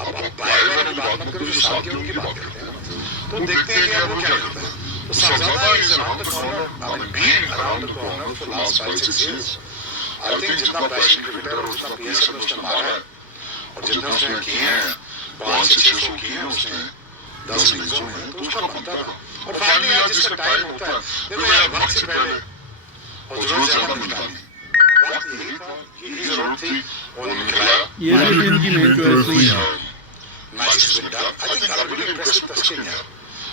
अब बाहर वाले की बात मत करो, जो साथ के उनकी बात करते हैं। तो देखते हैं कि अब वो क्या करता है। तो Salzada is around the corner, I mean been around the corner for the last 5-6 years. I think जितना पैशन क्रिकेटर और जितना PSL में उसने मारा है और जितना उसने किए हैं 500-600 किए हैं उसने 10 लीगों में, तो उसका बनता था। और फाइनली आज जिसका टाइम होता है, देखो यार वक्त से पहले और जरूरत ज्यादा निकाली, वक्त यही था, यही जरूरत थी और निकला। ये भी इनकी मेन चॉइस हुई है। Matches been done. I think that really impressed Taskin here.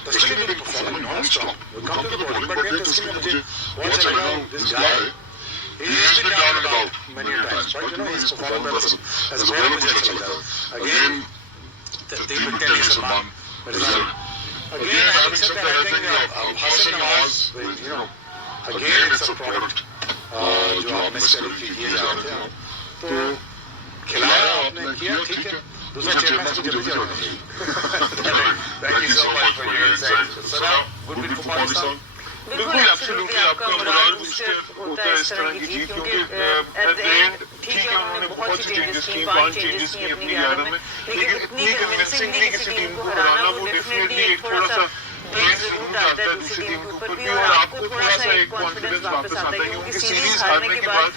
Taskin really performing non-stop. We come to the bowling, but then Taskin ने मुझे once I know this guy, he has been down and out many times, right? You know, he's performing well as a bowler मुझे अच्छा लगता है. Again, they looked at Salman, but again, having said that, I think Hasan Nawaz, you know, again it's a product जो आप miss किए जा रहे थे, तो खिलाया आपने किया, ठीक है. दूसरा चेयरमैन को जल्दी जाओ। Thank you so much for your insight. So now, good win for Pakistan. बिल्कुल एब्सोल्युटली आपका मोरल बूस्टर होता है इस तरह की जीत, क्योंकि एट द एंड ठीक है उन्होंने बहुत सी चेंजेस की, 5 चेंजेस की अपनी 11 में, लेकिन इतनी कन्विंसिंगली किसी टीम को हराना वो डेफिनेटली एक थोड़ा सा गेम जरूर डालता है दूसरी टीम के ऊपर भी, और आपको थोड़ा सा एक कॉन्फिडेंस वापस आता है, क्योंकि सीरीज हारने के बाद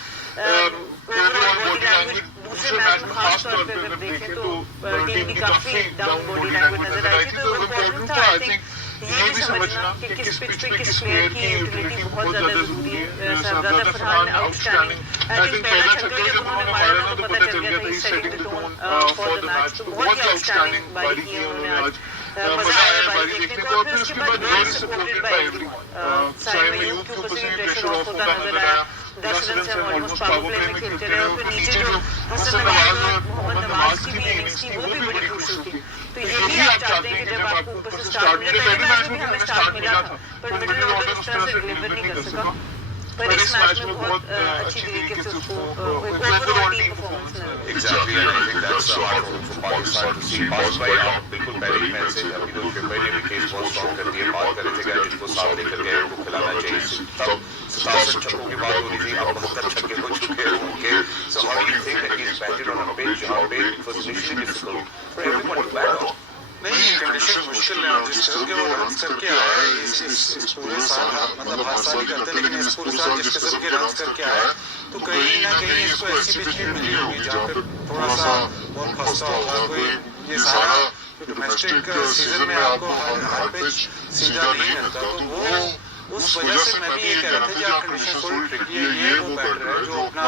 ओवरऑल बॉडी लैंग्वेज दूसरे मैच में खास तौर पे अगर देखें तो टीम की काफी डाउन बॉडी लैंग्वेज नजर आई थी। तो इम्पोर्टेंट था आई थिंक ये भी समझना कि किस पिच पे किस प्लेयर की यूटिलिटी बहुत ज्यादा जरूरी है। सरदार फरहान आउटस्टैंडिंग, आई थिंक पहला छक्का जब उन्होंने मारा ना तो पता चल गया था ही setting the tone for the match. तो बहुत ही आउटस्टैंडिंग बारी की उन्होंने आज, मजा आया बारी देखने को। और फिर उसके बाद very supported by everyone. Side में यूथ के ऊपर से प्रेशर ऑफ होता नजर आया, 10 रन से ऑलमोस्ट पावर प्ले में खेलते रहे, और फिर नीचे जो हसन नवाज और मोहम्मद नवाज की भी इनिंग्स थी वो भी बड़ी क्रूशियल थी। तो यही आप चाहते हैं कि जब आपको ऊपर से स्टार्ट मिले, पहले मैच में भी हमें स्टार्ट मिला था पर मिडिल ऑर्डर उस तरह से डिलीवर नहीं कर सका, पर इस मैच में बहुत अच्छी तरीके से उसको ओवरऑल टीम परफॉर्मेंस में Exactly, and I think that's the hard hope for Pakistan to see pass by now. बिल्कुल पहले ही मैच से अभी तो फिर ने भी केस बहुत स्ट्रॉन्ग कर दिया, बात कर रहे थे कि जिनको साथ लेकर गए उनको खिलाना चाहिए। तब 67 छक्कों की बात हो रही थी, अब 72 छक्के हो चुके हैं उनके। So how do you think that he's batted on a pitch on it was initially difficult for everyone to bat on? नहीं, कंडीशन मुश्किल है, और जिस किस्म के वो रन करके आया है इस पूरे साल, मतलब हर साल ही करते हैं, लेकिन इस पूरे साल जिस किस्म के रन करके आया तो कहीं ना कहीं इसको ऐसी पिच नहीं मिली होगी जहाँ पे थोड़ा सा बॉल फंसता होगा। कोई ये सारा डोमेस्टिक सीजन में आपको हर पिच सीधा नहीं मिलता, तो वो उस वजह से मैं भी ये कह रहा था कि आप कंडीशन थोड़ी ट्रिकी है। ये वो बैटर है जो अपना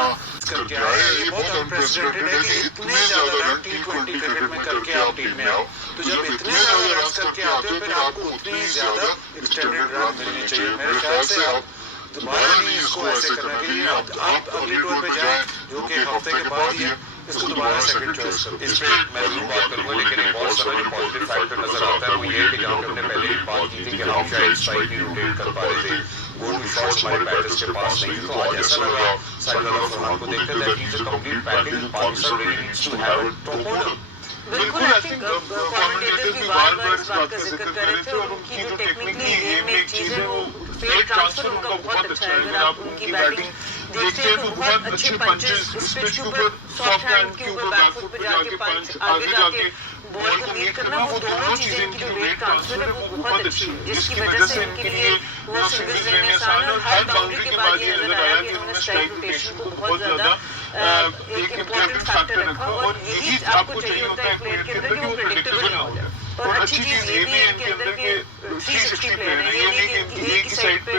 करके आए, ये बहुत अनप्रेसिडेंटेड है कि इतने ज्यादा रन T20 क्रिकेट में करके आप टीम में आओ। तो जब इतने ज्यादा रन करके आते हो फिर आपको उतनी ज्यादा एक्सटेंडेड रन मिलनी चाहिए। मेरे ख्याल से आप दोबारा नहीं इसको ऐसे करना चाहिए, आप अगले टूर पे जाए जो कि हफ्ते के बाद ही इसको दोबारा सेकंड चॉइस करो। इस पे मैं जरूर बात करूंगा, लेकिन एक बहुत सारा जो पॉजिटिव फैक्टर नजर आता है वो ये है कि जहाँ पे हमने पहले ही बात की थी कि हम शायद स्ट्राइक नहीं रोटेट कर पा रहे थे, गोल शॉट्स हमारे बैटर्स के पास नहीं थे, तो आज ऐसा लगा साइड फरहान को देखकर that is a complete package Pakistan really needs to have a top order. बिल्कुल आई थिंक कमेंटेटर्स भी बार बार इस बात का जिक्र कर रहे थे, और उनकी जो टेक्निकली गेम में एक चीज है वो फेड ट्रांसफर उनका बहुत अच्छा है। अगर आप उनकी बैटिंग देखते हैं तो बहुत अच्छे पंचेस इस पिच के ऊपर, सॉफ्ट हैंड के ऊपर बैकफुट पे जाके पंच, आगे जाके बॉल को मीट करना, वो दोनों चीजें इनकी जो वेट ट्रांसफर है वो बहुत अच्छी है, जिसकी वजह से इनके लिए वो सिंगल्स लेने आसान है। और हर बाउंड्री के बाद ये नजर आया कि उन्होंने स्ट्राइक रोटेशन को बहुत ज्यादा एक इम्पोर्टेंट फैक्टर रखा, और यही आपको चाहिए होता है एक प्लेयर के अंदर कि वो प्रेडिक्टेबल ना हो जाए। और अच्छी चीज ये भी है इनके अंदर के 360 प्लेयर है, ये नहीं कि एक ही साइड पे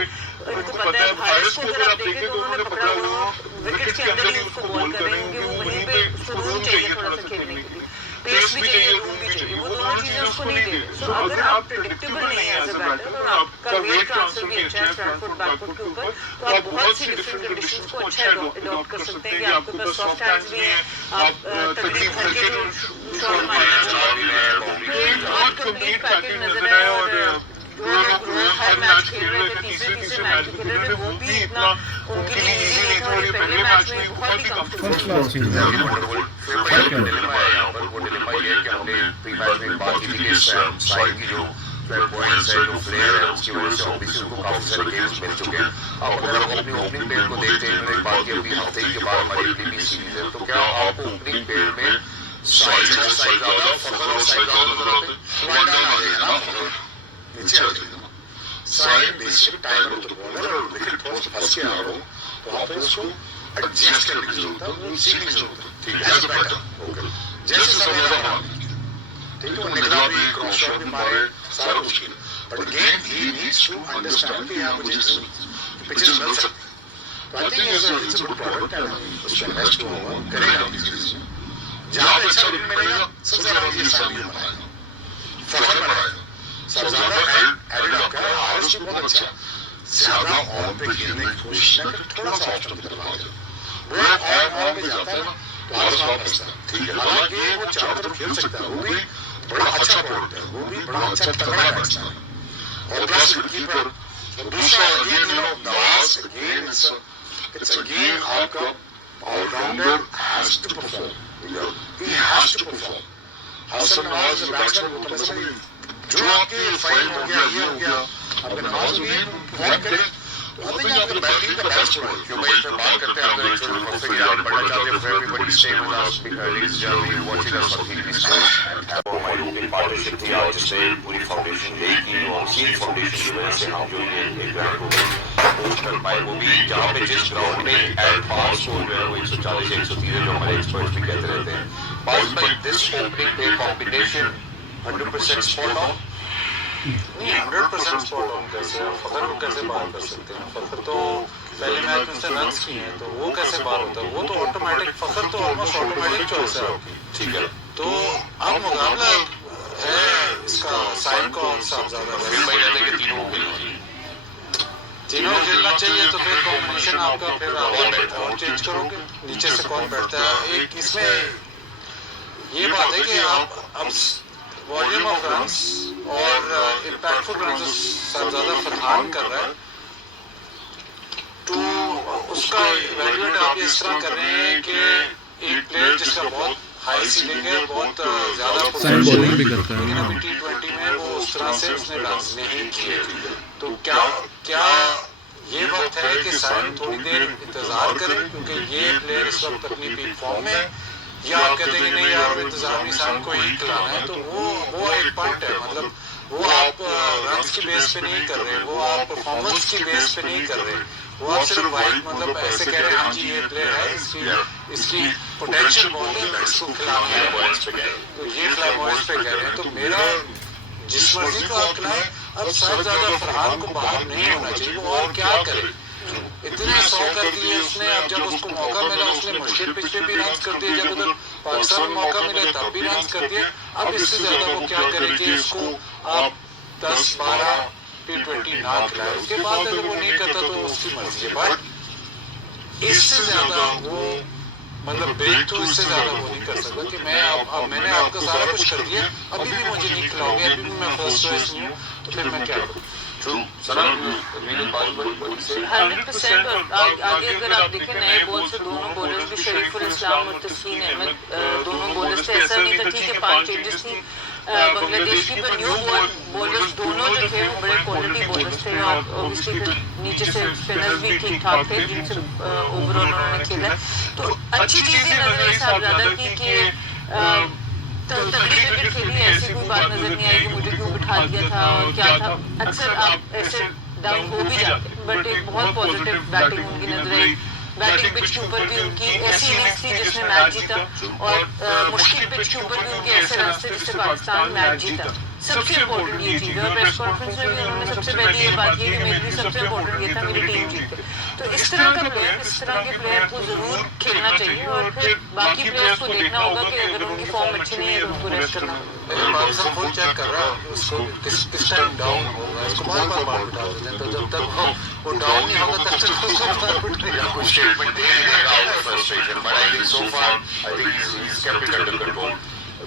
इनको पता है। हारिस को अगर आप देखें तो उन्होंने पकड़ा हुआ विकेट के अंदर ही उसको बॉल कर रहे होंगे, वो वहीं पे उसको रूम चाहिए थोड़ा सा खेलने के लिए, पेस भी चाहिए, रूम भी चाहिए, वो दोनों चीजें उसको नहीं दे रहे। सो अगर आप प्रेडिक्टेबल नहीं है एज अ बैटर और आपका वेट ट्रांसफर भी अच्छा है फ्रंट फुट बैक फुट के ऊपर, तो आप बहुत सी डिफरेंट कंडीशंस को अच्छा अडॉप्ट कर सकते हैं कि आपके पास सॉफ्ट हैंड्स भी हैं, आप तकरीब भर के जो शॉट मारना चाहते हैं, बहुत कंप्लीट पैकेज नजर आया। और हर मैच खेल रहे थे, तीसरे मैच खेल रहे थे, वो भी इतना उनके लिए इजी नहीं था, और ये पहले मैच में बहुत ही कंफर्टेबल वो डिलेमा ये है कि हमने प्री मैच में बात की थी कि साइड की जो पॉइंट्स है, जो फ्लेयर है, उसकी वजह से ऑब्वियसली उनको काफी सारे गेम्स मिल चुके हैं। अब अगर हम अपनी ओपनिंग पेयर को देखते हैं, इन्होंने बात की अभी हफ्ते के बाद हमारी अगली सीरीज है, तो क्या आपको ओपनिंग पेयर में साइज ज्यादा फर्क साइड ज्यादा नजर आते हैं, वन डाउन आ जाएगा ना, नीचे आ जाएगा ना। साइड बेसिक टाइमर तो बॉलर और विकेट पोस्ट फंस के आ रहा हो, वहाँ पे उसको एडजस्ट करने की जरूरत है, वो सीखने की जरूरत है, ठीक है, एज अ बैटर, ओके। जैसे सर्वाइवर हरा, ठीक है, वो निकला भी, क्रॉस शॉट भी मारे, सारा कुछ किया, but again he needs to understand कि यहाँ मुझे पिचेस मिल सकती है। तो I think it's a good product and उसमें इन्वेस्ट होगा, करेगा अपनी सीरीज में। जहाँ पे अच्छा विकेट मिलेगा, सबसे ज्यादा मुझे साबित बनाएगा, फखर बनाएगा। सबसे ज्यादा एडिड आपका आरएस भी बहुत अच्छा, ज्यादा ऑन पे खेलने की कोशिश न करें, थोड़ा सा ऑफ की तरफ आ जाए। वो ऑन पे जाता है ना, तो आरएस वहाँ फंसता है, ठीक है। हालांकि वो चारों तरफ खेल सकता है, वो भी बड़ा अच्छा प्रोडक्ट है, वो भी बड़ा अच्छा तगड़ा बैट्समैन है। और प्लस विकेटकीपर, और दूसरा again you know Nawaz, again it's again आपका allrounder has to perform, he has to perform. Hasan Nawaz batsman वो तो वैसे नहीं, जो आपके फाइल हो गया, ये हो गया, आपके नवाज भी परफॉर्म करे, तो आई थिंक आपके बैटिंग का बैलेंस होगा। क्यों भाई इसमें बात करते हैं, अगर छोटे हफ्ते की आगे बढ़ना चाहते हैं, फिर everybody stay with us, ladies and gentlemen, you're watching us on TV Sports and हमारी ओपनिंग पार्टनरशिप थी आज, जिसमें पूरी फाउंडेशन गई थी और सीड फाउंडेशन की वजह से हम जो ये एक ग्राउंड को होस्ट कर पाए, वो भी जहाँ पे जिस ग्राउंड में एट पास हो जो है वो 140 130 जो हमारे एक्सपर्ट्स भी कहते रहते हैं, by this opening day combination 100% spot on. नहीं 100% स्पॉट ऑन कैसे, फखर को कैसे बाहर कर सकते हैं? फखर तो पहले मैच में उसने रन्स किए हैं, तो वो कैसे बाहर होता है? वो तो ऑटोमेटिक, फखर तो ऑलमोस्ट ऑटोमेटिक चॉइस है आपकी, ठीक है। तो अब मुकाबला है इसका साइड का और साहबजादा का, फिर भाई कहते हैं कि तीनों खेलना चाहिए, तो फिर कॉम्बिनेशन आपका फिर और चेंज करोगे, नीचे से कौन बैठता है। एक इसमें ये बात है कि आप अब वॉल्यूम ऑफ रन्स और इम्पैक्टफुल रन्स साहबजादा फरहान कर रहा है, तो उसका इवैल्यूएट आप इस तरह कर रहे हैं कि एक प्लेयर जिसका बहुत हाई सीलिंग है, बहुत ज्यादा बॉलिंग भी करता है, लेकिन अभी T20 में वो उस तरह से उसने रन्स नहीं किए, तो क्या ये वक्त है कि साइन थोड़ी देर इंतजार करें, क्योंकि ये प्लेयर इस वक्त अपनी पीक फॉर्म में, या आप कहते हैं कि नहीं यार इंतजार नहीं, साइन को ही खिलाना है, तो वो एक पॉइंट है, मतलब वो आप रन्स की बेस पे नहीं कर रहे, वो आप परफॉर्मेंस की बेस पे नहीं कर रहे, वो आप सिर्फ वाइड मतलब ऐसे कह रहे हैं हाँ जी ये प्लेयर है, इसकी पोटेंशियल बहुत है, इसको खिलाना है पॉइंट्स पे कह रहे हैं, तो ये फ्लैमॉइड्स पे कह रहे हैं। तो मेरा जिस मर्जी को आप खिलाएं, अब सबसे ज्यादा फरहान को बाहर नहीं होना चाहिए, वो और क्या करे, इतने 100 कर दिए उसने, अब जब उसको मौका मिला उसने मुश्किल पिच पे भी रन्स कर दिए, जब उधर पाकिस्तान में मौका मिला तब भी रन्स कर दिए, अब इससे ज्यादा वो क्या करे कि इसको आप 10-12 T20 ना खिलाए, उसके बाद अगर वो नहीं करता तो उसकी मर्जी है, बट इससे ज्यादा वो मतलब ब्रेक थ्रू इससे ज्यादा वो नहीं कर सकता कि मैंने आपका सारा कुछ कर दिया, अभी भी मुझे नहीं खिलाओगे, अभी भी मैं फर्स्ट चॉइस नहीं हूँ, तो फिर मैं क्या करूँ? 100%। और आगे अगर आप देखें नए बॉल से दोनों बॉलर्स भी शरीफुल इस्लाम और तस्कीन अहमद दोनों बॉलर्स थे, ऐसा नहीं था, ठीक है 5 चेंजेस थी बांग्लादेश की, पर न्यू बॉलर्स दोनों जो थे वो बड़े क्वालिटी बॉलर्स थे, और ऑब्वियसली फिर नीचे से स्पिनर्स भी ठीक ठाक थे जिनसे ओवरऑल उन्होंने खेला, तो अच्छी चीज़ें नजर आई साहबजादा की कि तगड़ी क्रिकेट खेली, ऐसी कोई बात नजर नहीं आई कि मुझे क्यों बिठा दिया था और क्या था, अक्सर आप ऐसे डाउन हो भी जाते, बट एक बहुत पॉजिटिव बैटिंग उनकी नजर आई, बैटिंग पिच के ऊपर भी उनकी ऐसी इनिंग्स थी जिसने मैच जीता, और मुश्किल पिच के ऊपर भी उनके ऐसे रन थे जिससे पाकिस्तान मैच जीता, सबसे इम्पोर्टेंट ये चीज़ है। और प्रेस कॉन्फ्रेंस में भी उन्होंने सबसे पहले ये बात की कि मेरे लिए सबसे इम्पोर्टेंट ये था मेरी टीम जीते, तो इस तरह का प्लेयर, इस तरह के प्लेयर को जरूर खेलना चाहिए, और फिर बाकी प्लेयर्स को देखना होगा कि अगर उनकी फॉर्म अच्छी नहीं है तो उनको रेस्ट करना होगा। पाकिस्तान फुल चेक कर रहा है उसको किस टाइम डाउन होगा, इसको बार बिठा देते हैं, तो जब तक वो डाउन नहीं होगा तब तक उसको बार बिठाएगा, कुछ स्टेटमेंट दे नहीं देगा out of frustration, but I think so far I think he is kept it under control.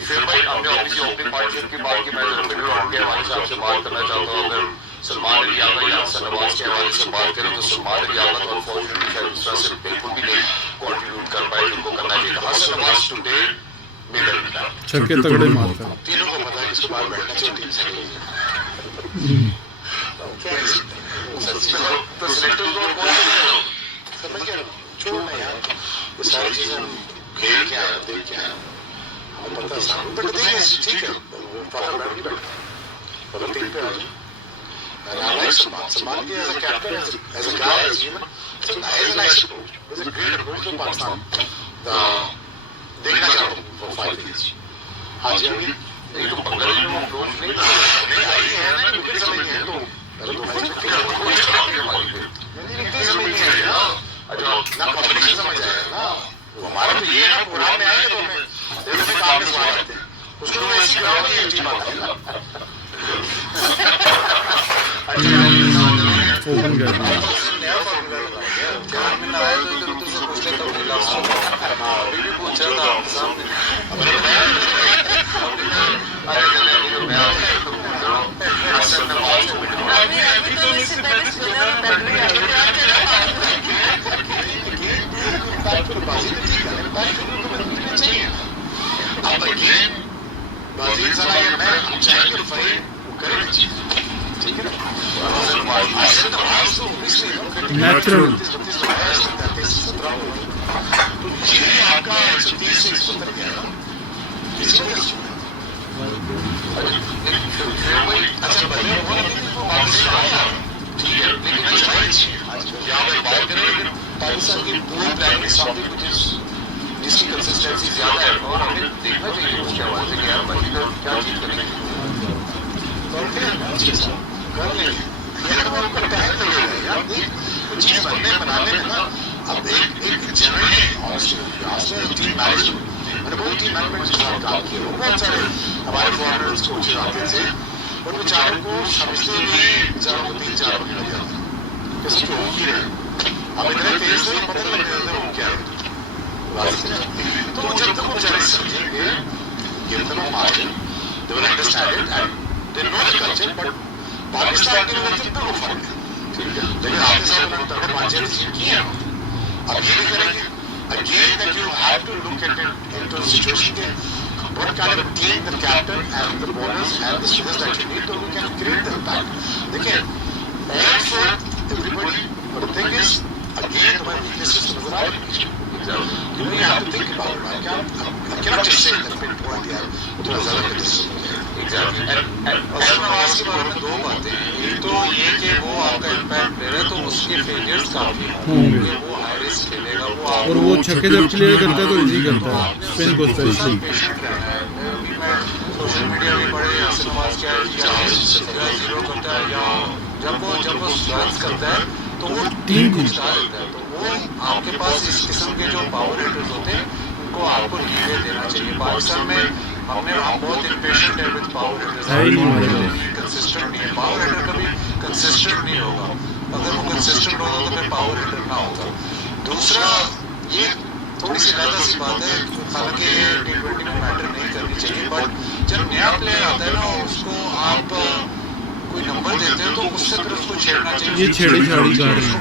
फिर भाई हमने ऑब्वियसली ओपनिंग पार्टनरशिप की बात की, मैं मिडिल राउंड के हवाले से आपसे बात करना चाहता हूँ, अगर सलमान अली आगा या हसन नवाज के हवाले से बात करें तो सलमान अली आगा तो अनफॉर्चुनेटली शायद उस तरह से बिल्कुल भी नहीं कंट्रीब्यूट कर पाए जिनको करना चाहिए था। हसन नवाज टुडे मिडल छक्के तगड़े मारता है, तीनों को पता है इसको बाहर बैठना चाहिए टीम से, तो सिलेक्टर्स को समझ गया छोड़ना यार, ये सारी चीजें खेल के आए देख के आए, पता है, बट ठीक है वो फादर बैठ नहीं बैठा, फादर 3 पे आ जाए। And I like Salman ki as a captain, as a guy, as a human, it's a nice approach. It's a great approach to Pakistan. देखना चाहता हूँ for 5 years. हाँ जी, अभी एक तो बंगाली में अप्रोच नहीं आई है ना, विकेट समय नहीं है तो अरे तो भाई कोई काम नहीं हमारी पे विकेट समय नहीं है ना, अच्छा ना कॉम्बिनेशन समझ आएगा ना, हमारा तो ये है ना प्रोग्राम में आएंगे तो हमें देखो भी काम में सवाल आते हैं, उसको तो ऐसी ग्राउंड में टीम आता है ना, ओपन कर दिया। नया फॉर्मूला लगाया गया, ग्राउंड में ना आए तो इधर उधर से पूछ लेता हूँ अभी भी पूछ रहा था आपके सामने अभी तो इससे पहले स्पिनर बाजी सलाह मैं चाहेंगे फरीद करेंगे ठीक है ना, नेचुरल आपका 130 से 170 गया ना, अच्छा बढ़िया वो ठीक है, लेकिन यहाँ पे बात करें पाकिस्तान की पूरी प्रैक्टिस जिसकी कंसिस्टेंसी ज्यादा है और हमें देखना चाहिए उसके हवाले से यार बल्कि तो क्या चीज करेंगे कर लेंगे टाइम लगेगा यार, कुछ चीज बनाने में ना, अब एक जनरली टीम मैनेजमेंट मैंने बहुत टीम मैनेजमेंट के साथ काम किया, बहुत सारे हमारे फॉरनर्स कोचेज आते थे और बेचारों को समझते नहीं, बेचारों को 3-4 महीने लग जाते कैसे कि हो ही रहे, अब इतने तेज से पता नहीं लगता वो क्या है, तो जब तक वो बेचारे समझेंगे give them a margin, they will understand it and they know the culture, but Pakistan के लोग कितना को फर्क है, ठीक है, लेकिन आपके साथ उन्होंने तगड़े 5-6 चीज किए हैं, अब ये भी करेंगे, again that you have to look at it into the situation के what kind of team the captain and the bowlers and the spinners that you need to we can create the impact, देखिए, also everybody, but the thing is, again तुम्हारी weaknesses नजर आएंगी, you know you have to think about it, I cannot just say that pinpoint यार, वो तो ज़्यादा criticism है, exactly, and असल नवाज के बारे में 2 बातें हैं, एक तो ये कि वो आपका इम्पैक्ट ले रहा है तो उसके फेलियर्स काफी होंगे, वो हाई रिस्क खेलेगा, वो और वो छक्के जब क्लियर करता है तो इजी करता है स्पिन को स्पेशली। पेशेंट रहना है, अभी मैं सोशल मीडिया में पढ़े असल नवाज क्या है जीरो करता है या जब वो रन्स करता है तो वो टीम को जिता देता है, तो वो आपके पास इस किस्म के जो पावर हिटर्स होते हैं उनको आपको लीवे देना चाहिए। पाकिस्तान में हम बहुत इम्पेशेंट है विद पावर हिटर्स, कंसिस्टेंट नहीं है, पावर हिटर कभी कंसिस्टेंट नहीं होगा, अगर वो कंसिस्टेंट होगा तो फिर पावर हिटर ना होगा। दूसरा ये थोड़ी सी अलग सी बात है, हालांकि ये T20 में मैटर नहीं करनी चाहिए, बट जब नया प्लेयर आता है ना उसको आप कोई नंबर देते हो तो उससे फिर उसको छेड़ना चाहिए, ये छेड़ी छाड़ी कर रहे हैं,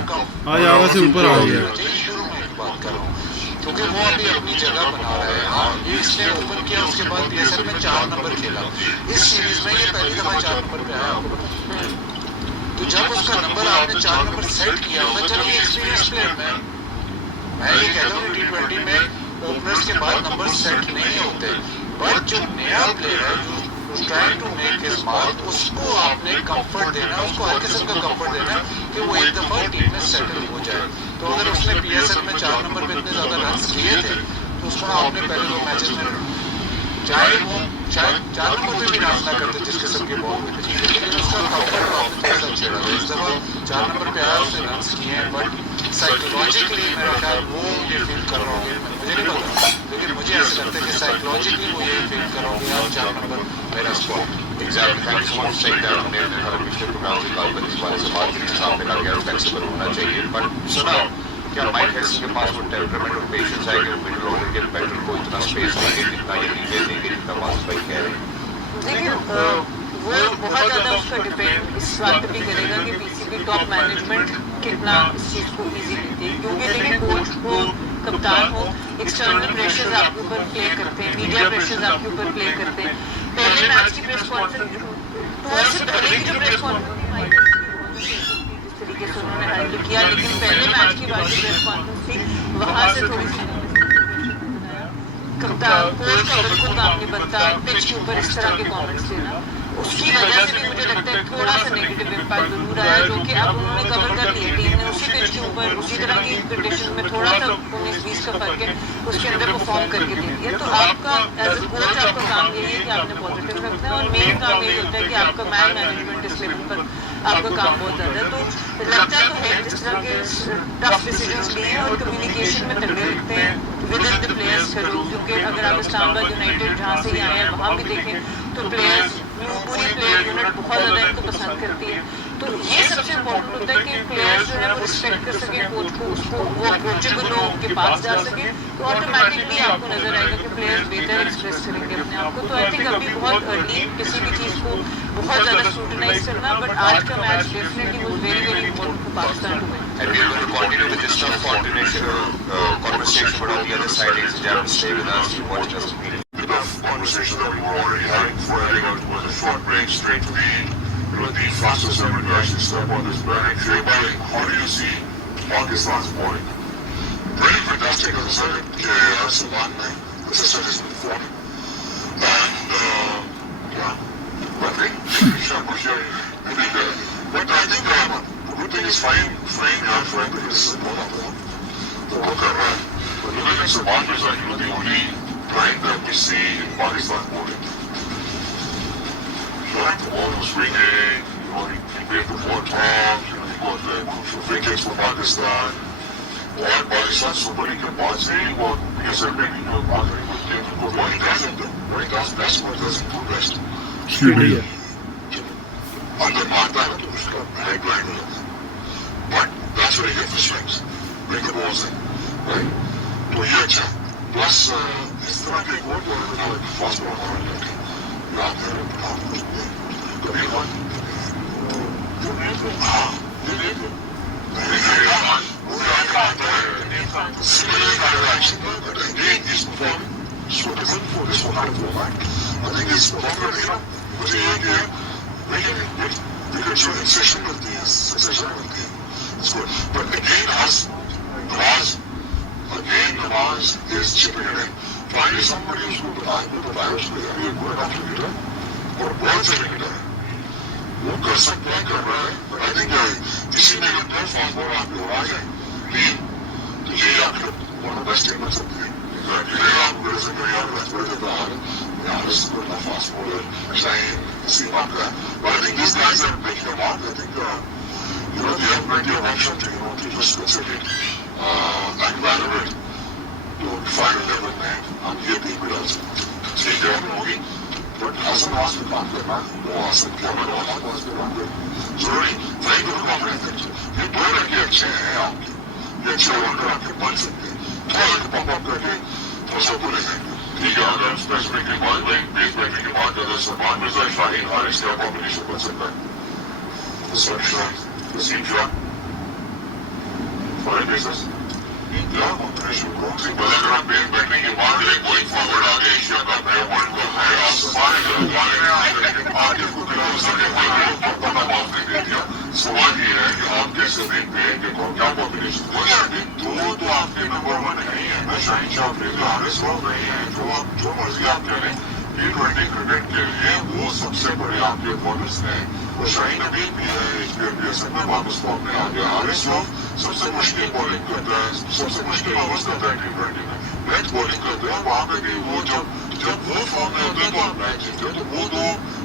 आज आगे से ऊपर आ गया, शुरू में एक बात कर रहा हूँ क्योंकि वो अभी अपनी जगह बना रहा है। हाँ ये इसने ओपन किया, उसके बाद PSL में 4 नंबर खेला, इस सीरीज में ये पहली दफा 4 नंबर पे आया आपको पता, तो जब उसका नंबर आपने 4 नंबर सेट किया होगा, चलो ये एक्सपीरियंस प्लेयर मैं ये कहता हूँ T20 में ओपनर्स के बाद नंबर सेट नहीं होते, बट जो नया प्लेयर है जो trying to make his mark उसको आपने कंफर्ट देना, उसको हर किस्म का कंफर्ट देना कि वो एक दफा टीम में सेटल हो जाए। तो अगर उसने PSL में 4 नंबर पे इतने ज्यादा रन किए थे तो उसको आपने पहले 2 मैचेस में चाहे वो शायद 4 नंबर पे भी रन ना करते जिस किस्म के बॉल में, लेकिन उसका कंफर्ट आपने थोड़ा सा छेड़ा था, इस दफा 4 नंबर पे आया, उसने रन किए हैं, बट साइकोलॉजिकली मेरा ख्याल वो ये फील कर रहा होंगे, मुझे नहीं पता, लेकिन मुझे ऐसा लगता है कि साइकोलॉजिकली वो ये फील कर रहा होंगे यार 4 नंबर मेरा spot. Exactly, thank you so much saying that, हमने हमारे पिछले प्रोग्राम में कहा इस बारे से बात की, सामने का गैर फ्लेक्सिबल होना चाहिए, बट सुना क्या माइक हेसन के पास वो टेम्परामेंट और पेशेंस है कि वो मिडिल ऑर्डर के बैटर को इतना स्पेस देंगे जितना ये लीडर देंगे जितना वास भाई कह रहे हैं। देखिए वो बहुत ज़्यादा उसका डिपेंड इस बात पे भी करेगा कि PCB टॉप मैनेजमेंट कितना इस चीज़ को इजी लेती है, क्योंकि देखिए कोच हो कप्तान हो एक्सटर्नल प्रेशर्स आपके ऊपर प्ले करते हैं, मीडिया प्रेशर्स आपके ऊपर प्ले करते हैं। पहले मैच की प्रेस कॉन्फ्रेंस टूर से पहले की जो प्रेस कॉन्फ्रेंस जिस तरीके से उन्होंने हैंडल किया, लेकिन पहले मैच की बात प्रेस कॉन्फ्रेंस थी वहाँ से थोड़ी सी कप्तान कोच का बिल्कुल काम नहीं बनता पिच के ऊपर इस तरह के कमेंट्स देना। उसकी वजह से भी मुझे लगता है थोड़ा सा नेगेटिव इम्पैक्ट जरूर आया, जो कि अब उन्होंने कवर कर लिया। टीम ने उसी पिच के ऊपर उसी तरह की कंडीशन में थोड़ा सा 19-20 का फर्क है उसके अंदर परफॉर्म करके दे दिया। तो आपका एज ए कोच आपका काम यही है कि आपने पॉजिटिव रखना है, और मेन काम यही होता है कि आपका मैच मैनेजमेंट इस लेवल पर आपका काम बहुत ज़्यादा है। तो लगता तो है जिस तरह के टफ डिसीजंस लिए हैं और कम्युनिकेशन में तगड़े लिखते हैं विद इन द प्लेयर्स के रूप, क्योंकि अगर आप इस्लामाबाद यूनाइटेड जहाँ से ही आए हैं वहाँ भी देखें तो प्लेयर्स पूरी प्लेयर यूनिट बहुत ज़्यादा इनको पसंद करती है। तो ये सबसे इम्पोर्टेंट होता है कि प्लेयर्स जो है वो रिस्पेक्ट कर सके कोच को, उसको वो अप्रोचेबल हो, उनके पास जा सके, तो ऑटोमेटिकली आपको नजर आएगा कि प्लेयर्स बेहतर एक्सप्रेस करेंगे अपने आप को। तो आई थिंक अभी बहुत अर्ली किसी भी चीज़ को बहुत ज़्यादा स्क्रूटनाइज करना, बट आज का match definitely was very very important for Pakistan to win. And we are going to continue with this tough conversation, but on the other side, ladies and gentlemen, stay with us. You're watching us on The tough conversation that we were already having before heading out was a short break straight to the fastest ever to actually step on this planet. Jay, how do you see Pakistan's bowling? Very fantastic, as I said, Salman assisted his performing. And, but I think good thing is fine and friendly. This is one of them. The worker, but looking at Salman is like the only time that we see in Pakistan bowling. Like the ball was swinging, he played the ball top, he got the wickets for Pakistan. और Pakistan super league के बाद से ही वो PSL में भी वो ही does it, what he does best, what he does improve best. Stadium अगर मारता है तो उसका बैक लाइन हो जाता है, but that's where he gets the strengths, bring the balls in, right? तो ये अच्छा, plus इस तरह के गोल जो है फास्ट बॉल मारने लगे, याद है कभी हाँ similar kind of action, but again he's performing so different for this one out of format. I think he's performing enough. मुझे ये कि विकेट जो इंसेशन मिलती है, सक्सेशन मिलती है, it's good. But again Nawaz is chipping it in. Finally somebody उसको बताया उसको यार ये good enough to get it और बहुत से विकेट है, वो कर सकता है, कर रहा है. But I think इसी में अगर दो फास्ट बॉल आप उड़ा जाए लीड तो ये आपके one of the best team बन सकती है. ये आप कर सकते हैं यार that's better than यार इस good enough fast bowler Shaheen इसी बात का. But I think these guys are making a mark. I think they have plenty of option to just consolidate and evaluate to final level में हम ये team में डाल सकते हैं. ठीक है होगी but हसन नवाज पे काम करना वो हसन क्या बना नवाज पे काम करना जरूरी वही दोनों काम करते हैं. ये दो लड़के अच्छे हैं आपके, ये अच्छे वर्कर आपके बन सकते हैं, थोड़ा सा पंप अप करके थोड़ा सा बोले जाएंगे. ठीक है अगर स्पेसिफिक की बात करें बेस बैटिंग की बात करें सलमान मिर्जा शाहीन हारिस का कॉम्बिनेशन बन सकता है. वसीम शाह फॉर बेसिस क्या कॉम्बिनेशन कौन सी बदल कर बेस बैटिंग की बात करें गोइंग फॉरवर्ड आगे एशिया कप है वर्ल्ड कप है आगे को मिला सके पता बात नहीं दे दिया. सवाल ये है कि आप कैसे देखते हैं कि क्या कॉम्बिनेशन हो जाए. दो तो आपके नंबर वन नहीं है ना, शाहीन शाह अफरीदी हारिस राव नहीं है, जो मर्जी आप कह लें T20 क्रिकेट के लिए वो सबसे बड़े आपके बॉलर्स हैं. और शाहीन अभी PSL में वापस फॉर्म में आ गया. हारिस राव सबसे मुश्किल बॉलिंग करता है, सबसे मुश्किल ओवर्स करता है T20 में, मैच बॉलिंग करता है. वहाँ पे भी वो जब वो फॉर्म में होते हैं तो आप मैच जीतते हो, तो वो दो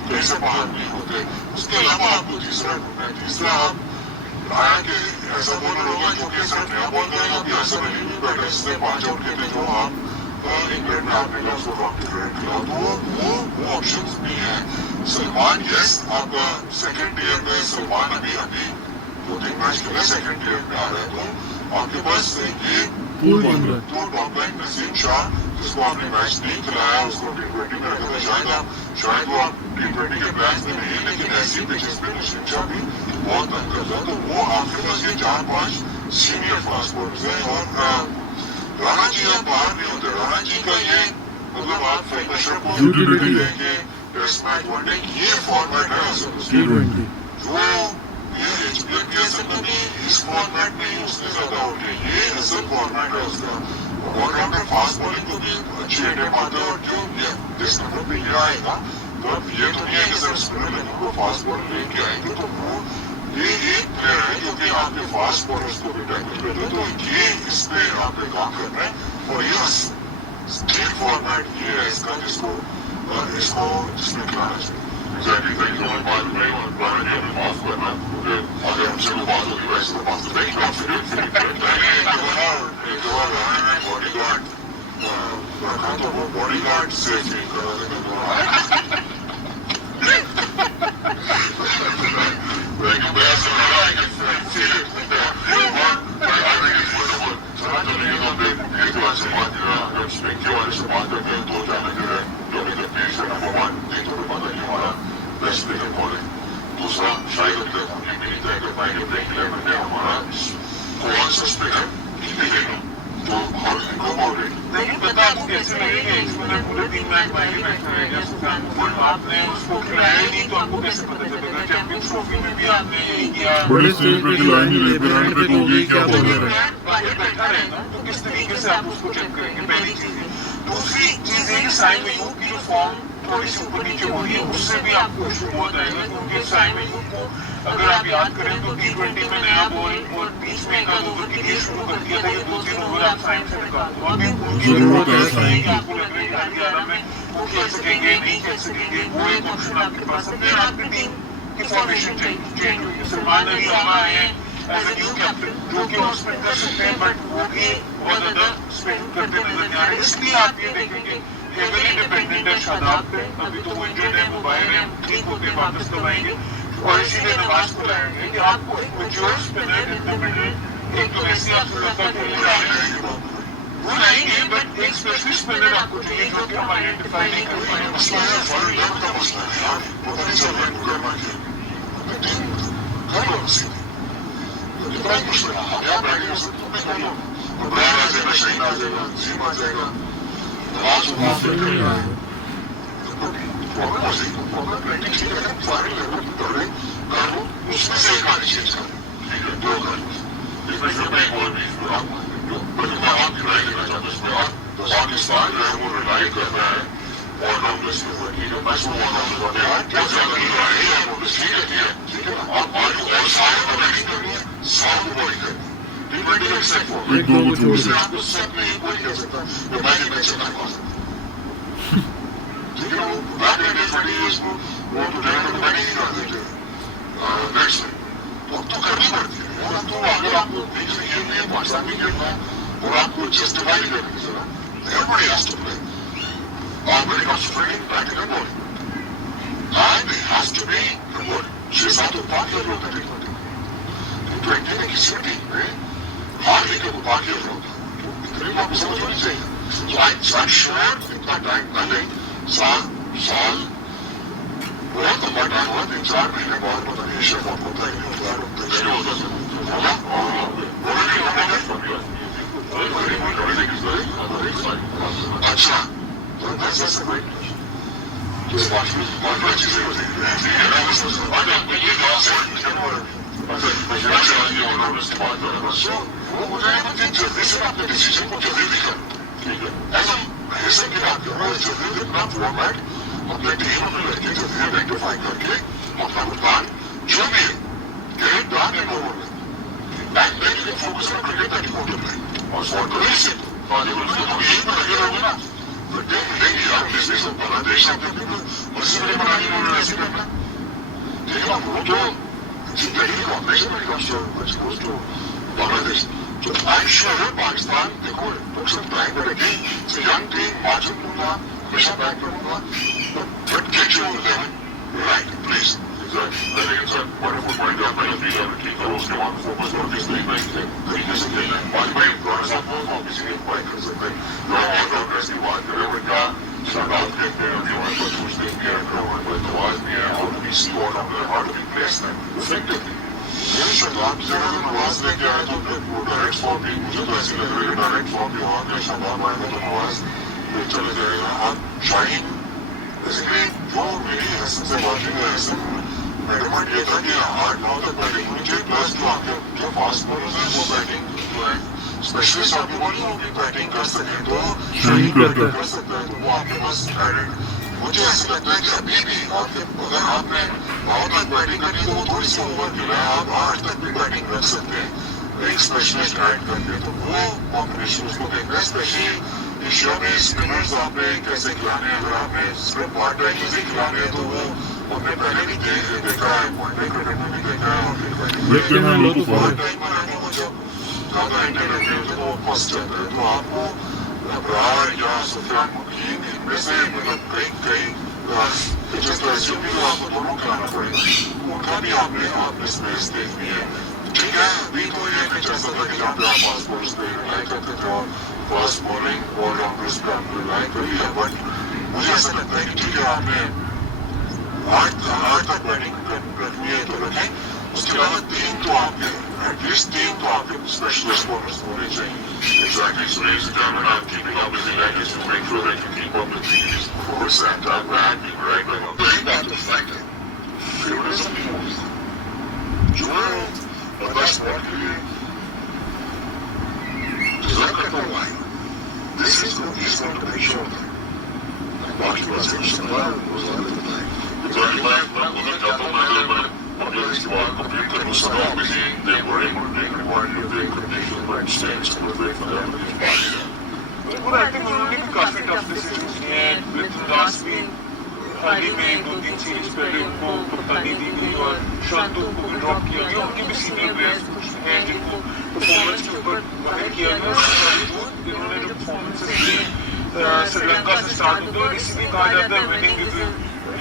कैसे बाहर नहीं होते. उसके अलावा आपको तीसरा ढूंढना है. तीसरा आप आया कि ऐसा बॉलर होगा जो कि ऐसा नया बॉल करेगा कि ऐसा नहीं भी बैठे जिसने 5 आउट किए थे जो आप इंग्लैंड में आपने कहा उसको ड्रॉप किया. तो वो ऑप्शंस भी हैं. सलमान यस आपका सेकंड ईयर में सलमान अभी 2-3 मैच खेला सेकंड ईयर में आ रहा है, तो आपके पास ये पूल बन टॉप लाइन नसीम शाह जिसको आपने मैच नहीं खिलाया उसको T20 में रखा था. शायद वो आप T20 के प्लान में नहीं, लेकिन ऐसी पिचेस पे नसीम शाह भी बहुत तंग करता है. तो वो आपके पास ये 4-5 सीनियर फास्ट बॉलर्स हैं. और राणा जी आप बाहर नहीं होते. राणा जी का ये मतलब आप फिनिशर को लेके टेस्ट मैच वनडे ये फॉर्मेट है असल में जो ये HPL के असल में भी इस फॉर्मेट में ही उसने ज्यादा उठे. ये असल फॉर्मेट है उसका. और यहाँ पे फास्ट बॉलिंग को भी अच्छी अटेम्प्ट आते हैं और जो जिस नंबर पे ये आएगा तो अब ये तो नहीं है कि सिर्फ स्पिनर लेने को फास्ट बॉलर लेके आएंगे तो वो ये एक प्लेयर है जो कि आपके फास्ट बॉलर्स को भी टैकल करते हैं तो ये इस पे यहाँ पे काम करना है और ये स्ट्रेट फॉर्मेट ये है इसका जिसको जिसमें खिलाना चाहिए Exactly, thank you. And by the way, on Brian Hammond off when I am single boss of the rest of the boss. Thank you for doing bodyguard safety. दूसरा शायद अपनी मिनी तय कर पाएंगे ब्रेक लेवल में हमारा कौन सा स्पिनर दिखेगा जो हर इनको ऑलरेडी नहीं पता आपको कैसे लगेगा इसमें पूरे 3 मैच पहले बैठे हैं या सुल्तान फुल आपने उसको खिलाया ही नहीं तो आपको कैसे पता चलेगा चैंपियंस ट्रॉफी में भी आपने यही किया बड़े स्टेज पे खिलाएंगे लेफ्ट पे होगी क्या बॉलर है बाहर बैठा रहेगा तो किस तरीके से आप उसको चेक करेंगे पहली चीज दूसरी चीज है कि साइड में यूं की जो फॉर्म थोड़ी सी ऊपर नीचे हो रही है उससे भी आपको इशू हो जाएगा क्योंकि साइड में यूं को अगर आप याद करें तो T20 में नया बॉल और बीच में एक आध ओवर के लिए शुरू कर दिया था ये 2-3 ओवर आप साइड से निकाल दो अभी उनकी जरूरत है कि आपको लग रहा है कि 11 में वो खेल सकेंगे नहीं खेल सकेंगे वो एक ऑप्शन आपके पास है फिर आपकी टीम की फॉर्मेशन चेंज हुई है सलमान अली आगा आए हैं एज ए न्यू कैप्टन जो कि और स्पिन कर सकते हैं बट वो भी बहुत ज्यादा स्पिन करते नजर नहीं आ रहे इसलिए आप ये देखेंगे हेवीली डिपेंडेंट है शादाब पे अभी तो वो इंजर्ड है वो बाहर है ठीक होते वापस कब आएंगे और इसीलिए नवाज को लाएंगे कि आपको एक mature spinner in the middle एक तो वैसे आप श्रीलंका के लिए ला रहे हैं वो लाएंगे बट एक स्पेशलिस्ट स्पिनर आपको चाहिए जो कि हम आइडेंटिफाई नहीं कर पाए मसला है फॉरन लेवल का मसला है यार पता नहीं चल रहा है मुकदमा क्या टीम कर लो सीधी इतना ही मुश्किल है आप यहाँ बैठे हो तुम भी कर लो ब्रायन आ जाएगा शहीन आ जाएगा जीम आ जाएगा नवाज होगा फिर करेगा प्रॉब्लम हो जाएगी प्रॉब्लम बैटिंग ठीक है फॉरन लेवल पे कर रहे कर लो उसमें से एक आगे चेंज कर ठीक है दो कर इसमें से मैं एक और भी बल्कि मैं आपकी राय देना चाहता हूँ इसमें आप पाकिस्तान जो है वो रिलाई कर रहा है ऑलराउंडर्स के ऊपर ठीक है मैं इसमें ऑलराउंडर होते हैं बहुत ज्यादा नहीं रहा है ऑलराउंडर्स ठीक है ना आप आज और सारे को बैटिंग करनी है सारे को बॉलिंग करनी है T20 का सेट फॉर एक दो को छोड़ दे आपको सेट में कोई नहीं कर सकता तो मैं नहीं चलना पा सकता ठीक है वो बैक एंड T20 इसको वो तो डायरेक्ट बैटिंग ही कर देते हैं नेक्स्ट में तो अब तो करनी पड़ती है यार तो अगर आपको बीच में खेलना है पाकिस्तान में खेलना है और आपको जस्टिफाई करने की जरूरत everybody has to play when it comes to fielding batting and bowling and it has to be rewarded 6-7 तो पाँच खेल होता है T20 में किसी भी टीम में हार लेकर वो पाँच खेल होता है तो इतनी आपको समझ होनी चाहिए so I'm sure इतना टाइम न लें साल बहुत लंबा टाइम हुआ 3-4 महीने बाद पता नहीं एशिया कप होता है नहीं होता है अच्छा तो that's a great तो बाकी चीजें होती हैं ये लॉस है So, वो हो जाएगा कि जल्दी से अपने डिसीजन को जल्दी निकाल ऐसा ऐसे कि आप जल्दी अपना फॉर्मेट अपने टीम अपने लड़के जल्दी आइडेंटिफाई करके अपना भुगतान जो भी है गेट डाउन एंड ओवर में बैक बैक के फोकस में क्रिकेट का इम्पोर्टेंट है और फॉर द रीजन तो यही पर लगे रहोगे ना फिर देखेंगे यार बिजनेस बांग्लादेश अपने मस्जिद बनाने में ऐसे करना ठीक है वो तो जिंदगी का मेजरमेंट तो बांग्लादेश तो I'm sure पाकिस्तान देखो looks like trying but again it's a young team margin दूंगा हमेशा बैक करूंगा but get you over there right please I think it's a wonderful point out by the leader of the team और उसके बाद focus और किस तरीके से खेलना है और भाई थोड़ा सा वो किसी के पॉइंट कर सकते हैं लो ऑलराउंडर्स की बात करें उनका शादाब कहते हैं अभी वहाँ पर सोचते हैं कि अगर कोई नवाज नहीं है और भी सी और how to replace them effectively ये शादाब से अगर नवाज लेके आए तो फिर वो डायरेक्ट फॉर्म भी मुझे तो ऐसे लग रहा है डायरेक्ट फॉर्म भी वहाँ पे शादाब आएगा तो नवाज फिर चले जाएगा आप शाहीन बेसिकली जो मेरी हैसन से बातें है हैसन मेजरमेंट ये था कि 8-9 तक बैटिंग होनी चाहिए प्लस जो आपके जो फास्ट बॉलर्स हैं वो बैटिंग जो है स्पेशलिस्ट आपकी बॉडी होगी, बैटिंग कर सके तो नहीं करता। कर सकता है, तो वो आपके पास मुझे ऐसा लगता है कि अभी भी आपके अगर आपने 9 तक बैटिंग करनी तो वो थोड़ी सी ओवर किया है, आप 8 तक भी बैटिंग कर सकते हैं एक स्पेशलिस्ट ऐड करके, तो वो कॉम्बिनेशन उसको देखना है। स्पेशली एशिया में स्पिनर्स आपने कैसे खिलाने, अगर आपने सिर्फ पार्ट टाइम से खिलाने हैं तो वो हमने पहले भी देखा है, वनडे क्रिकेट में भी देखा है, और देखते हैं लोग को पार्ट टाइम में रहने को जब ज्यादा इंटर रहते हैं तो वो फंस जाता है, तो आपको अब्रार या सुफियान मुकीम इनमें से मतलब कई पिचेस तो ऐसी होंगी तो आपको दोनों खिलाना पड़ेगा, उनका भी आपने स्पेस देखनी है। ठीक है, अभी तो ये पिच ऐसा था कि जहाँ पे आप फास्ट बॉलर्स पे रिलाई करते थे और फास्ट बॉलिंग ऑलराउंडर्स पे आपने रिलाई करी है, बट मुझे ऐसा लगता है कि ठीक है आपने 8 तक बैटिंग रखनी है तो रखें, उसके अलावा 3 तो आपके एटलीस्ट 3 तो आपके स्पेशलिस्ट बॉलर्स होने चाहिए। Exactly, so ladies and gentlemen, I'm keeping up with the Yankees to make sure they can keep up with these course and acting right now. Going back to fighting, favoritism force, जो बर्दाश्त ball के लिए deserve करता हुआ है, this is going to make sure that बाकी बात से सुना रोजाना बताए। Exactly, मैं चाहता हूँ अगर इसके बाद कंप्लीट कर लूँ सब obviously they were able to take advantage of the conditions but instead it's good way for them to get back. बिल्कुल आई थिंक उन्होंने भी काफी टफ डिसीजंस लिए हैं, विद लास्ट भी हाल ही में 2-3 सीरीज पहले उनको कप्तानी दी गई और शांतु को भी ड्रॉप किया गया, उनके भी सीनियर प्लेयर्स कुछ हैं जिनको परफॉर्मेंस के ऊपर माहिर किया गया, इन्होंने जो परफॉर्मेंसेस दी श्रीलंका से स्टार्ट होते हैं और इसीलिए कहा जाता है विनिंग इज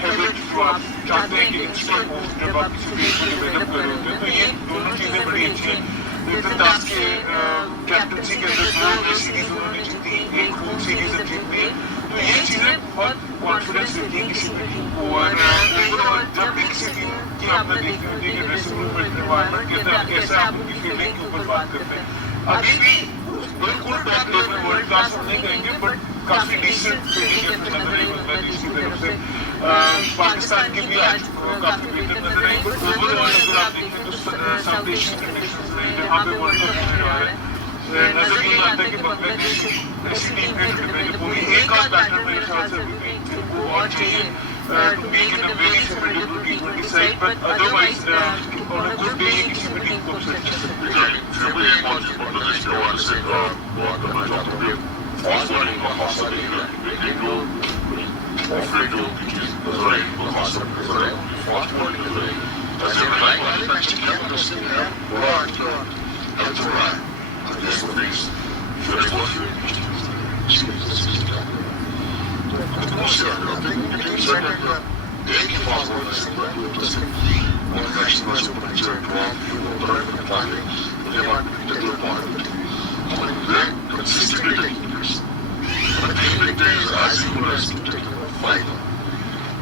हैबिट, जो आप चाहते हैं कि इंस्टेंट हो जब आप किसी गेम को डेवलप कर रहे होते हैं, तो ये दोनों चीज़ें बड़ी अच्छी हैं। विपिन दास के कैप्टनसी के अंदर 2 सीरीज उन्होंने जीती, एक होम सीरीज जीती है, तो ये चीज़ें बहुत कॉन्फिडेंस देती हैं किसी भी टीम को, और ओवरऑल जब भी किसी टीम की आपने देखी होती है कि ड्रेसिंग रूम एनवायरनमेंट के अंदर कैसे आप उनकी फील्डिंग के ऊपर बात करते हैं, अभी भी बिल्कुल टॉप लेवल वर्ल्ड क्लास हम नहीं कहेंगे बट काफी डिसेंट फील्डिंग के अंदर नजर आई बांग्लादेश की तरफ से, पाकिस्तान की भी आज काफी बेहतर नजर आई, बट ओवरऑल अगर आप देखें तो साउथ एशियन कंडीशंस रही जहाँ पे वर्ल्ड कप होने जा रहा है, नजर ये आता है कि बांग्लादेश ऐसी टीम है जो पूरी एक आध बैटर मेरे ख्याल से अभी भी वो और चाहिए to make it a very formidable T20 side, but otherwise on a good day किसी भी टीम को अपसेट कर सकते हैं। फिर भी एक बात बांग्लादेश के हवाले से बात करना चाहता हूँ कि फास्ट बॉलिंग का खासा नहीं है, लेकिन जो ऑफ रेट जो चीज नजर आई वो खासा नजर आई, फास्ट बॉलिंग नजर आई, ऐसे रिलाई वाले मैच किया तो उसने बड़ा हेल्प हो रहा है, against the things fresh ball Russia, I think it is like एक ही फास्ट बॉलर से तो से और नेशनल मैच में पिक्चर ड्रॉप यू ड्राइव करने वाले मुझे बात भी तो बात होती है और ये consistently taking this but the big thing is as you as to take a fight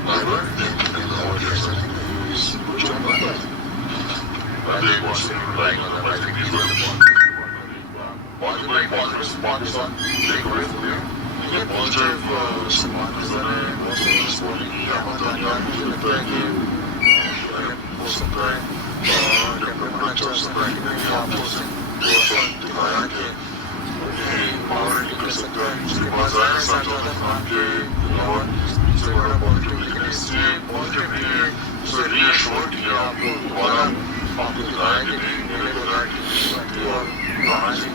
never in the audience I think is John Butler and they was relying on them I think he's going to very positive Pakistan take away from here ये positive समान नजर है, बहुत ज़बरदस्त bowling की आमदानियाँ मुझे लगता है कि हो सकता है टेम्परमेंट अच्छा हो सकता है कि नहीं आपको थोड़ा सा दिखाया कि पावर नहीं कर सकता है, उसके बाद आया साजिद खान के अलावा इससे बड़ा पॉजिटिव, लेकिन इससे पॉजिटिव नहीं है, उसे रीअश्योर किया आपको दोबारा आपको दिखाया कि नहीं मेरे को बैटिंग बनती है और कहाँ से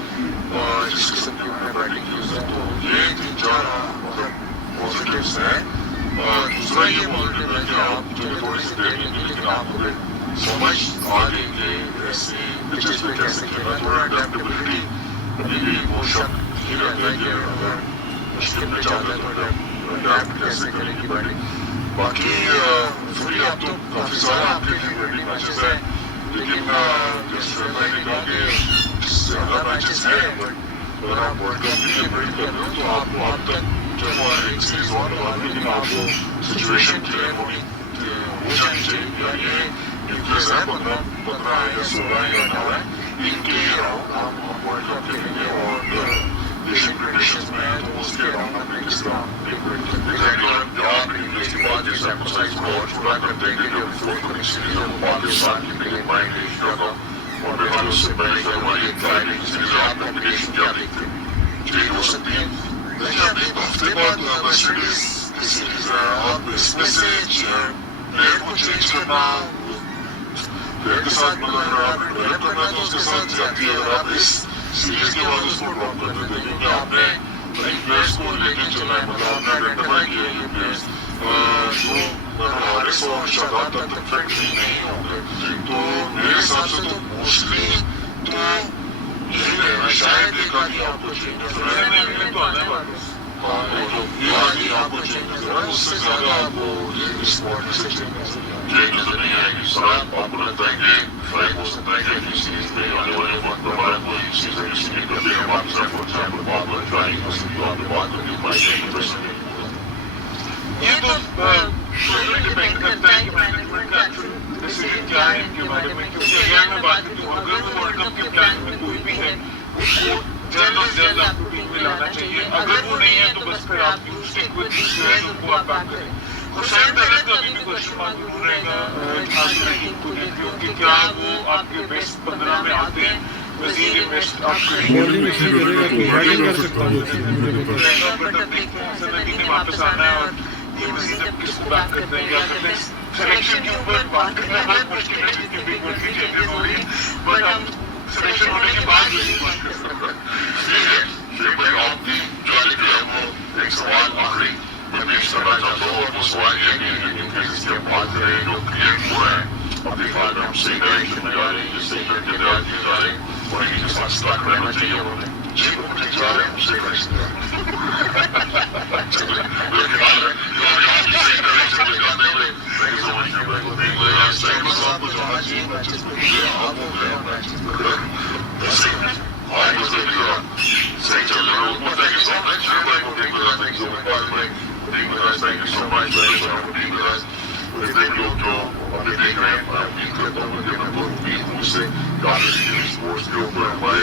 जिस किस्म की उन्होंने बैटिंग की है, तो ये 3-4 मतलब पॉजिटिव्स हैं। दूसरा ये पॉजिटिव है कि आप जो थोड़ी सी देर लेंगे लेकिन आप अगर समझ आ जाएंगे ऐसे पिचेस पे कैसे खेलना, थोड़ा अडेप्टेबिलिटी अभी भी वो शक नहीं रहता है कि अगर मुश्किल में जाता है तो अडेप्ट कैसे करेंगी बैटिंग। बाकी फुली आप तो काफ़ी सारा आपके लिए बैटिंग मैचेस हैं, लेकिन जैसे मैंने कहा कि ज़्यादा मैचेस हैं बट अगर आप वर्ल्ड कप के लिए वेट कर रहे हो तो आपको अब तक जब एक सीरीज और लगा लेकिन आपको सिचुएशन क्लियर हो जानी चाहिए, या ये न्यूक्लियस है 15 या 16 या 9 है, इनके हम वर्ल्ड कप खेलेंगे और एशियन कंडीशंस में है तो उसके अराउंड हमने किस तरह जहाँ न्यूक्लियस के बाद जैसे एम्फसाइज को और थोड़ा कर देंगे जो फोर्थ सीरीज है वो पाकिस्तान की प्लेइंग माइंड एशिया का और वालों से बड़ी हमारी इंक्वायरी सीरीज आप कॉम्बिनेशन क्या देखते हैं? चेंज हो सकती है? नहीं, अभी हफ्ते बाद वेस्ट इंडीज की सीरीज है, आप इसमें से प्लेयर को चेंज करना, प्लेयर के साथ मतलब आप डेवलप करना तो उसके साथ जाती है। अगर आप इस सीरीज के बाद उसको ड्रॉप कर देते हैं क्योंकि आपने कई प्लेयर्स को लेके चलना है, मतलब आपने आइडेंटिफाई किया ये प्लेयर्स जो हारिस और शादाब तक इफेक्ट नहीं होंगे, तो मेरे हिसाब से तो मोस्टली तो यही रहेगा, शायद एक आदमी आपको चेंज नजर आए तो आने वाले ये आदमी आपको चेंज नजर आए, उससे ज्यादा आपको ये स्क्वाड में से चेंज नजर नहीं आएगी। सर आपको लगता है कि फ्लैग हो सकता है कि सीरीज में आने वाले वक्त हमारा कोई सीजन इसलिए करते हैं पाकिस्तान फॉर एग्जाम्पल बात में ट्राई कर सकते हो, आपने बात करनी पाई ये तो डिपेंड करता है कि मैनेजमेंट का एक्चुअल डिसीजन क्या है इनके बारे में, क्योंकि अगर मैं बात करूँ अगर वर्ल्ड कप के प्लान में कोई भी है उसको जल्द आपको टीम में लाना चाहिए, अगर वो नहीं है तो बस फिर आप use stick with these players, उनको आप बैक करें। हुसैन तलत का अभी भी क्वेश्चन मार्क जरूर रहेगा आर्मी टीम को लेकर कि क्या वो आपके बेस्ट 15 में आते हैं। वजीर इन्वेस्ट बॉलिंग अच्छी करेगा तो बैटिंग कर सकता है, रहेगा, बट अब देखते हैं हसन अली ने वापस आना है और ये मजीद अब किसको बैक करते हैं, क्या करते हैं। सिलेक्शन के ऊपर बात करना बहुत मुश्किल है क्योंकि बिग वर्ल्ड की चेंजेस हो रही है, बट हम सिलेक्शन होने के बाद जरूर बात कर सकते हैं। ठीक है, शेख भाई आपकी जाने के लिए एक सवाल आखिरी मैं पेश करना चाहता हूँ, और वो सवाल ये कि क्योंकि जिसकी हम बात करें जो क्रिएट हुआ है अपनी बात में हम सही डायरेक्शन में जा रहे हैं, जिससे लड़के तैयार किए जा रहे हैं और इनके साथ स्टार्ट रहना चाहिए उन्होंने जी वो मुझे जा रहे हैं उससे डायरेक्शन सही चल रहा हूँ। Thank you so much, thank you so much, जितने लोग जो हमें देख रहे हैं, मैं उम्मीद करता हूँ कि मैं बहुत उम्मीद हूँ उससे स्पोर्ट्स के ऊपर हमारे